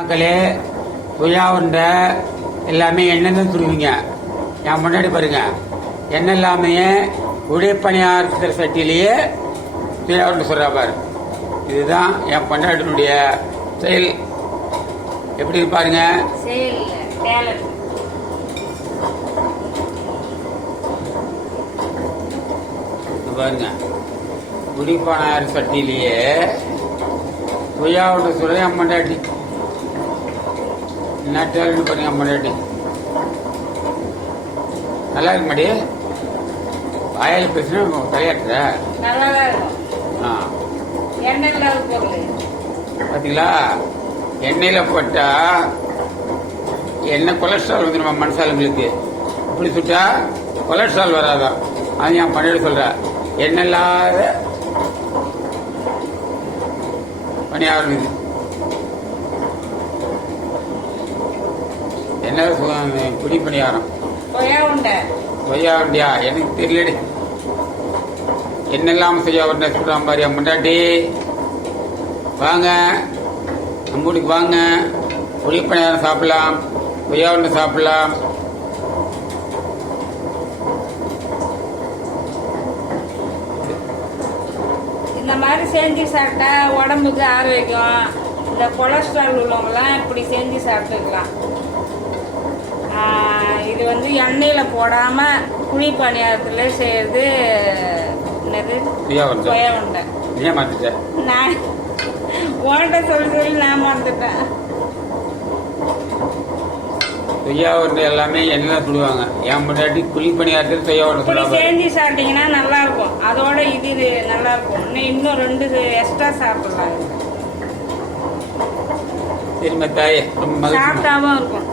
மக்களே, சுயா உருண்டை எல்லாமே எண்ணெய் தான் சுடுவீங்க. என் முன்னாடி பாருங்க, எண்ணெய் எல்லாமே உடைப்பணியார சட்டியிலேயே சுயா உருண்டை சுடுறா பாரு. இதுதான் என் பொண்டாட்டினுடைய செயல். எப்படி பாருங்க, பாருங்க, குடிப்பணியார சட்டியிலேயே சுயா உருண்டை சுடுற என் பொண்டாட்டி. என்ன டேலண்ட் பாருங்க முன்னாடி. நல்லா இருக்கு மாடி. வாயால் பேசுனா தலையாட்டுற பாத்தீங்களா? எண்ணெயில போட்டா எண்ணெய் கொலஸ்ட்ரால் வந்து நம்ம மனசாலுங்களுக்கு இப்படி சுட்டா கொலஸ்ட்ரால் வராதான். அது என் பண்ணிட்டு சொல்ற. எண்ணெய் இல்லாத பணியாரம் இது. என்ன குடி பணியாரம் கொய்யா உண்டியா எனக்கு தெரியலடி. என்ன இல்லாம செய்யா உருண்டை சொல்றான் பாரு முன்னாடி. வாங்க நம்ம வீட்டுக்கு வாங்க, குடி பணியாரம் சாப்பிடலாம், கொய்யா உருண்டை சாப்பிடலாம். இந்த மாதிரி செஞ்சு சாப்பிட்டா உடம்புக்கு ஆரோக்கியம். இந்த கொலஸ்ட்ரால் உள்ளவங்கலாம் இப்படி செஞ்சு சாப்பிட்டுக்கலாம். இது வந்து எண்ணெயில போடாம குழி பணியாரத்துல செய்யறது என்னது? கொய்யா உருண்டை. நான் உன்கிட்ட சொல்லி நான் மறந்துட்டேன். கொய்யா உருண்டை எல்லாமே எண்ணெய் சுடுவாங்க. என் முன்னாடி குழி பணியாரத்தில் கொய்யா உருண்டை செஞ்சு சாப்பிட்டீங்கன்னா நல்லா இருக்கும். அதோட இது நல்லா இருக்கும். இன்னும் 2 எக்ஸ்ட்ரா சாப்பிடலாம். சரிம்மா தாயே, ரொம்ப சாப்பிட்டாவும் இருக்கும்.